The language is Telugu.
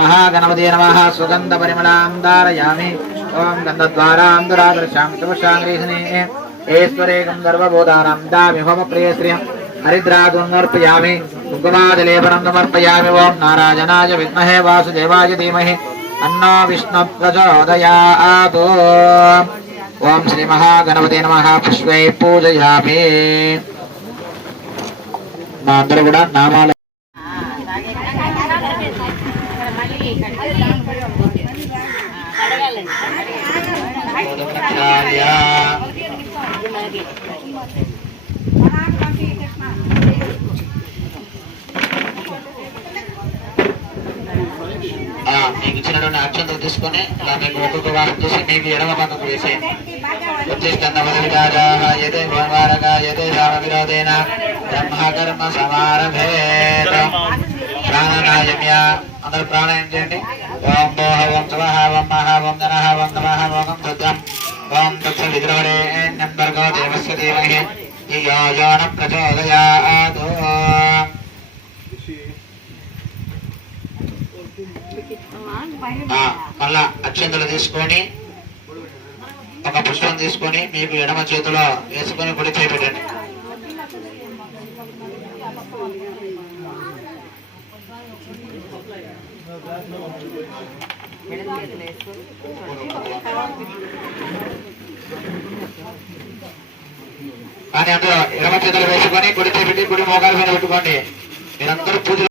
महागणपते नमः सुगन्धपरिमलां धारयामि ॐ गन्धद्वारां दुरादर्शां चतुषाङ्ग्रीसने ऐश्वरेकं गर्वबोधानां दामि होमप्रियश्रियं हरिद्रादुन्नर्पयामि कुङ्कुमादिलेपनं समर्पयामि ॐ नारायणाय विद्महे वासुदेवाय धीमहि अन्नो विष्णुप्रचोदयात् ॐ श्रीमहागणपते नमः पुष्पै पूजयामि మా అందరూ కూడా నామాలు ఆ, మీకు ఇచ్చినటువంటి అక్షంతలు తీసుకొని మీకు ఒక్కొక్క వారం చూసి మీకు ఎడమ పక్కకు వేసేయండి ఉత్తిష్టందవదవిరాజాః యతే భగవారక యతే రామవిరోధేన బ్రహ్మకర్మ సమారభే. అందరు అందరూ ప్రాణాయం చేయండి. ఓం దోహ ఓం శవహ ఓం మహ ఓం జనః ఓం నమః ఓం సత్యం ఓం తత్స విద్రవరేణ్యం భర్గో దేవస్య ధీమహి. ధియో యో మళ్ళా అక్షంతలు తీసుకొని ఒక పుష్పం తీసుకొని మీకు ఎడమ చేతిలో వేసుకొని గుడి చేపెట్టండి కానీ అందులో ఎడమ చేతులు వేసుకొని గుడి చేపెట్టి గుడి మోకాల మీద పెట్టుకోండి. మీరందరూ పూజ